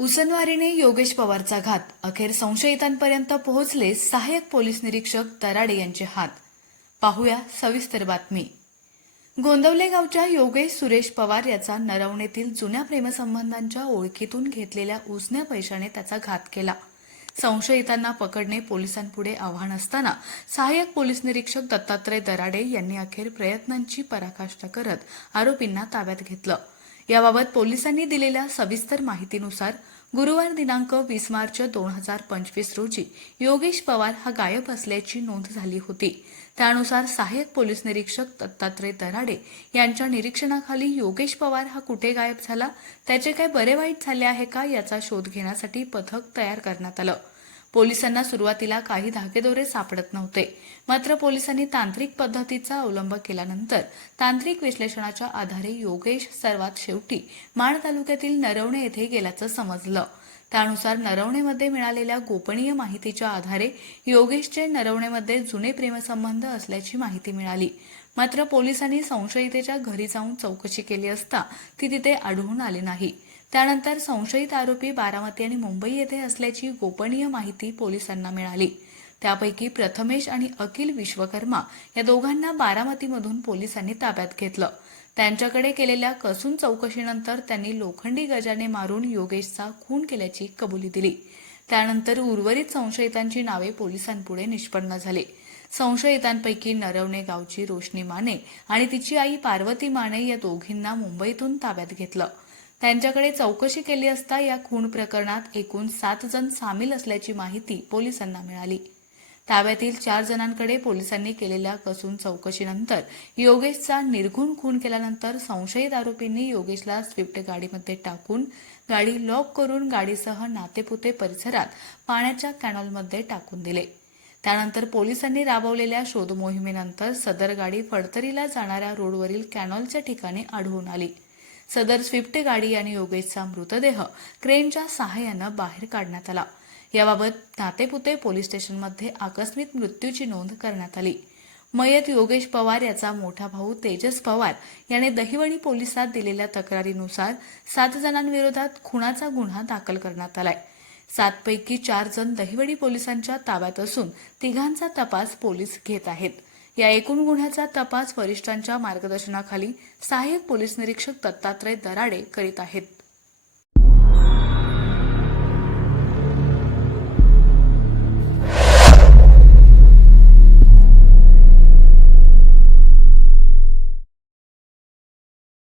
उसनवारीने योगेश पवारचा घात. अखेर संशयितांपर्यंत पोहोचले सहाय्यक पोलीस निरीक्षक दराडे यांचे हात. पाहूया सविस्तर बातमी. गोंदवले गावच्या योगेश सुरेश पवार याचा नरवणेतील जुन्या प्रेमसंबंधांच्या ओळखीतून घेतलेल्या उसन्या पैशाने त्याचा घात केला. संशयितांना पकडणे पोलिसांपुढे आव्हान असताना सहाय्यक पोलीस निरीक्षक दत्तात्रय दराडे यांनी अखेर प्रयत्नांची पराकाष्ठा करत आरोपींना ताब्यात घेतलं. याबाबत पोलिसांनी दिलेल्या सविस्तर माहितीनुसार गुरुवार दिनांक वीस मार्च दोन हजार पंचवीस रोजी योगेश पवार हा गायब असल्याची नोंद झाली होती. त्यानुसार सहाय्यक पोलीस निरीक्षक दत्तात्रय दराडे यांच्या निरीक्षणाखाली योगेश पवार हा कुठे गायब झाला? त्याचे काय बरे वाईट झाले आहे का? याचा शोध घेण्यासाठी पथक तयार करण्यात आलं. पोलिसांना सुरुवातीला काही धागेदोरे सापडत नव्हते. मात्र पोलिसांनी तांत्रिक पद्धतीचा अवलंब केल्यानंतर तांत्रिक विश्लेषणाच्या आधारे योगेश सर्वात शेवटी माण तालुक्यातील नरवणे येथे गेल्याचं समजलं. त्यानुसार नरवणेमध्ये मिळालेल्या गोपनीय माहितीच्या आधारे योगेशचे नरवणेमध्ये जुने प्रेमसंबंध असल्याची माहिती मिळाली. मात्र पोलिसांनी संशयितेच्या घरी जाऊन चौकशी केली असता ती तिथे आढळून आली नाही. त्यानंतर संशयित आरोपी बारामती आणि मुंबई येथे असल्याची गोपनीय माहिती पोलिसांना मिळाली. त्यापैकी प्रथमेश आणि अखिल विश्वकर्मा या दोघांना बारामतीमधून पोलिसांनी ताब्यात घेतलं. त्यांच्याकडे केलेल्या कसून चौकशीनंतर त्यांनी लोखंडी गजाने मारून योगेशचा खून केल्याची कबुली दिली. त्यानंतर उर्वरित संशयितांची नावे पोलिसांपुढे निष्पन्न झाली. संशयितांपैकी नरवणे गावची रोशनी माने आणि तिची आई पार्वती माने या दोघींना मुंबईतून ताब्यात घेतलं. त्यांच्याकडे चौकशी केली असता या खून प्रकरणात एकूण सात जण सामील असल्याची माहिती पोलिसांना मिळाली. ताब्यातील चार जणांकडे पोलिसांनी केलेल्या कसून चौकशीनंतर योगेशचा निर्घुण खून केल्यानंतर संशयित आरोपींनी योगेशला स्विफ्ट गाडीमध्ये टाकून गाडी लॉक करून गाडीसह नातेपुते परिसरात पाण्याच्या कॅनॉलमध्ये टाकून दिले. त्यानंतर पोलिसांनी राबवलेल्या शोध मोहिमेनंतर सदर गाडी फडतरीला जाणाऱ्या रोडवरील कॅनॉलच्या ठिकाणी आढळून आली. सदर स्विफ्ट गाडी आणि योगेशचा मृतदेह क्रेनच्या सहाय्यानं बाहेर काढण्यात आला. याबाबत नातेपुते पोलीस स्टेशनमध्ये आकस्मिक मृत्यूची नोंद करण्यात आली. मयत योगेश पवार याचा मोठा भाऊ तेजस पवार याने दहिवणी पोलिसात दिलेल्या तक्रारीनुसार सात जणांविरोधात खुनाचा गुन्हा दाखल करण्यात आलाय. सातपैकी चार जण दहिवडी पोलिसांच्या ताब्यात असून तिघांचा तपास पोलीस घेत आहेत. या एकूण गुन्ह्याचा तपास वरिष्ठांच्या मार्गदर्शनाखाली सहाय्यक पोलीस निरीक्षक दत्तात्रय दराडे करीत आहेत.